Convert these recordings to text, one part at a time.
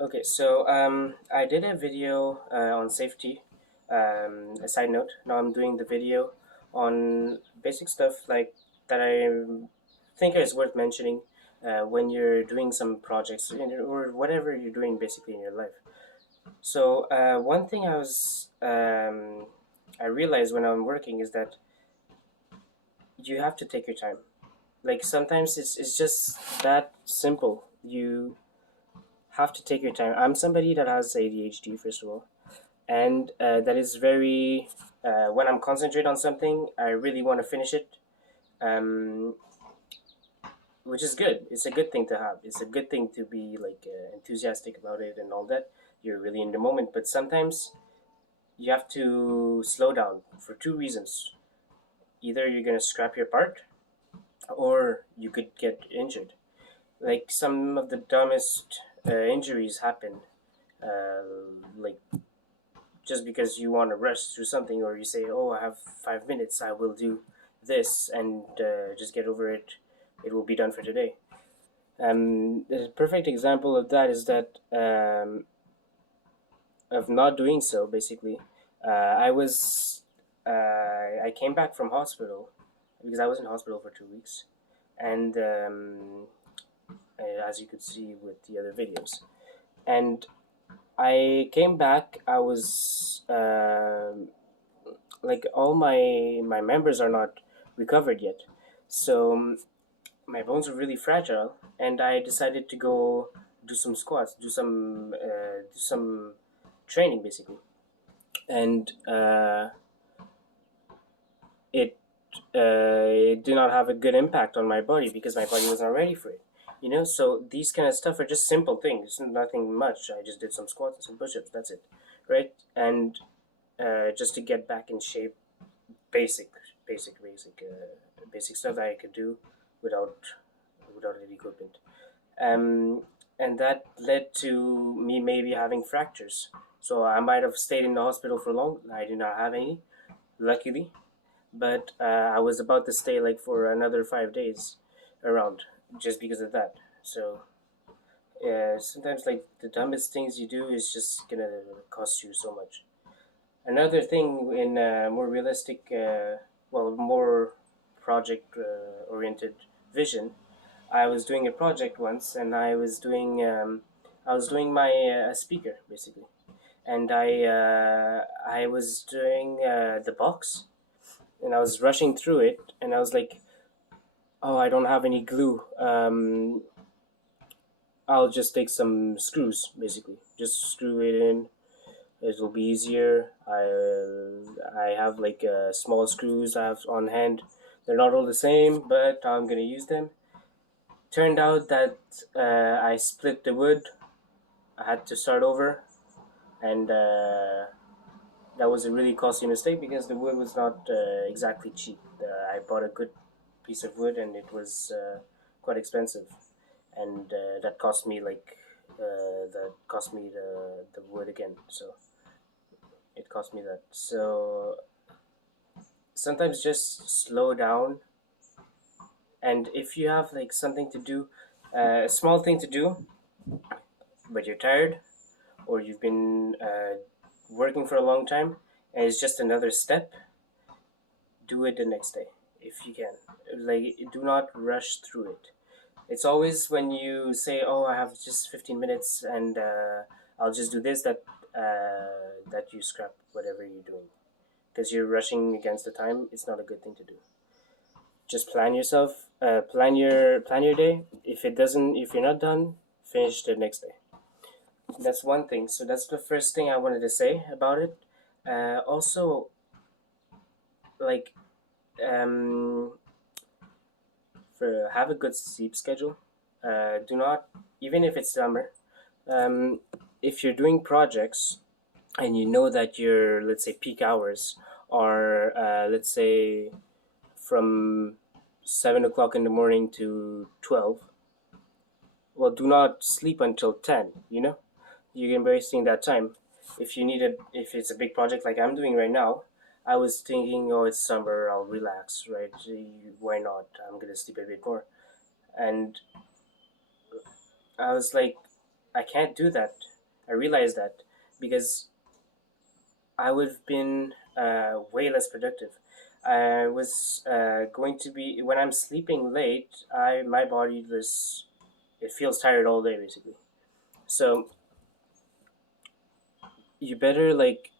Okay, so I did a video on safety. A side note, now I'm doing the video on basic stuff like that I think is worth mentioning when you're doing some projects or whatever you're doing basically in your life. So one thing I realized when I'm working is that you have to take your time. Like sometimes it's just that simple. You have to take your time. I'm somebody that has ADHD, first of all, and that is very. When I'm concentrate on something, I really want to finish it, um, which is good. It's a good thing to have. It's a good thing to be like enthusiastic about it and all that. You're really in the moment, but sometimes you have to slow down for two reasons. Either you're gonna scrap your part, or you could get injured. Like some of the dumbest injuries happen, uh, like just because you want to rush through something, or you say, "Oh, I have 5 minutes. I will do this," and just get over it. It will be done for today. The perfect example of that is that of not doing so. Basically, I was I came back from hospital because I was in hospital for 2 weeks, and as you could see with the other videos, and I came back. I was like all my members are not recovered yet, so my bones are really fragile, and I decided to go do some squats, do some training basically, and it it did not have a good impact on my body because my body was not ready for it. So these kind of stuff are just simple things, nothing much. I just did some squats and some push-ups. That's it, right? And just to get back in shape, basic, basic stuff that I could do without any equipment. Um, and that led to me maybe having fractures. So I might have stayed in the hospital for long. I did not have any, luckily, but I was about to stay like for another 5 days around just because of that. So yeah, sometimes like the dumbest things you do is just gonna cost you so much. Another thing in more realistic, more project oriented vision, I was doing a project once, and I was doing my speaker basically, and I was doing the box, and I was rushing through it, and I was like, oh, I don't have any glue. I'll just take some screws basically, just screw it in. It will be easier. I have like small screws I have on hand. They're not all the same, but I'm gonna use them. Turned out that I split the wood. I had to start over, and that was a really costly mistake because the wood was not exactly cheap. I bought a good piece of wood, and it was quite expensive, and that cost me the wood again. So it cost me that. So sometimes just slow down, and if you have like something to do, a small thing to do, but you're tired, or you've been working for a long time, and it's just another step, do it the next day if you can. Like, do not rush through it. It's always when you say, "Oh, I have just 15 minutes, and I'll just do this," that you scrap whatever you're doing because you're rushing against the time. It's not a good thing to do. Just plan yourself. Plan your day. If you're not done, finish the next day. That's one thing. So that's the first thing I wanted to say about it. Also, like, um, for have a good sleep schedule. Do not, even if it's summer, um, if you're doing projects and you know that your, let's say, peak hours are, let's say, from 7 o'clock in the morning to 12. Well, do not sleep until 10. You're wasting that time. If it's a big project like I'm doing right now, I was thinking, oh, it's summer, I'll relax, right? Why not? I'm gonna sleep a bit more. And I was like, I can't do that. I realized that because I would have been way less productive. I was going to be when I'm sleeping late. I my body just it feels tired all day basically. So you better like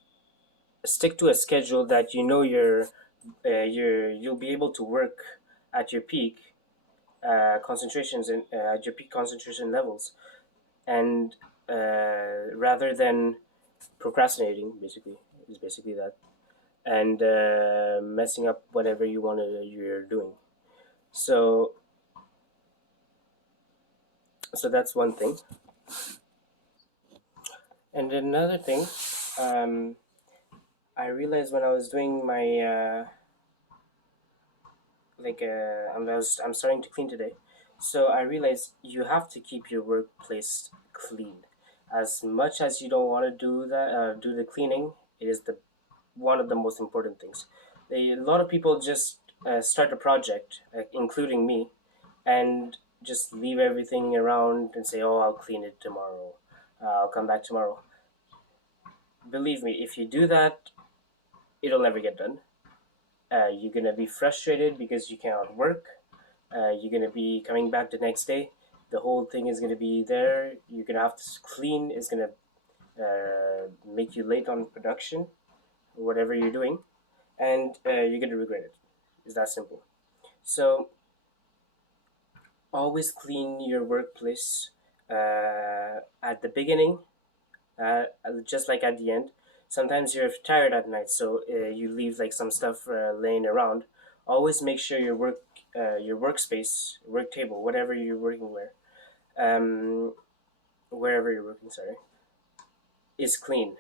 stick to a schedule that you know you'll be able to work at your peak concentrations and at your peak concentration levels, and rather than procrastinating, basically is basically that, and messing up whatever you're doing. So that's one thing, and another thing, um, I realized when I was doing my I'm starting to clean today, so I realized you have to keep your workplace clean. As much as you don't want to do the cleaning, it is the one of the most important things. A lot of people just start a project, including me, and just leave everything around and say, "Oh, I'll clean it tomorrow. I'll come back tomorrow." Believe me, if you do that, it'll never get done. You're gonna be frustrated because you cannot work. You're gonna be coming back the next day. The whole thing is gonna be there. You're gonna have to clean. It's gonna make you late on production, whatever you're doing, and you're gonna regret it. It's that simple. So always clean your workplace at the beginning, just like at the end. Sometimes you're tired at night, so you leave like some stuff laying around. Always make sure your workspace, work table, whatever you're working where, um, wherever you're working, sorry, is clean.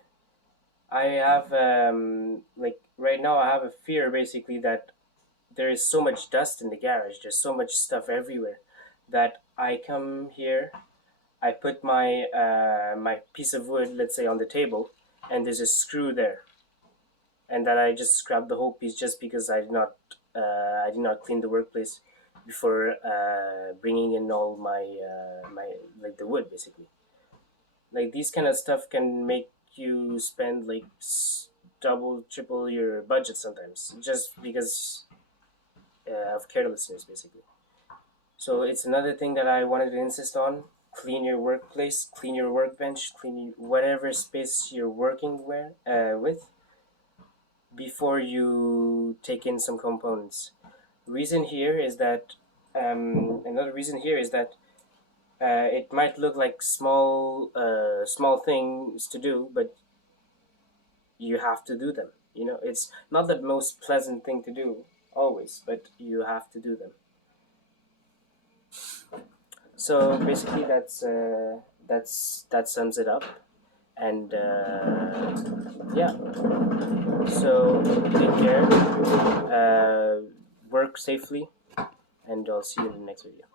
I have like right now I have a fear basically that there is so much dust in the garage. There's so much stuff everywhere that I come here, I put my piece of wood, let's say, on the table, and there's a screw there, and that I just scrapped the whole piece just because I did not clean the workplace before bringing in all my like the wood basically. Like these kind of stuff can make you spend like double, triple your budget sometimes just because of carelessness basically. So it's another thing that I wanted to insist on. Clean your workplace, clean your workbench, clean whatever space you're working with before you take in some components. Reason here is that another reason here is that it might look like small things to do, but you have to do them. You know, it's not the most pleasant thing to do always, but you have to do them. So basically, that sums it up, and yeah. So take care, work safely, and I'll see you in the next video.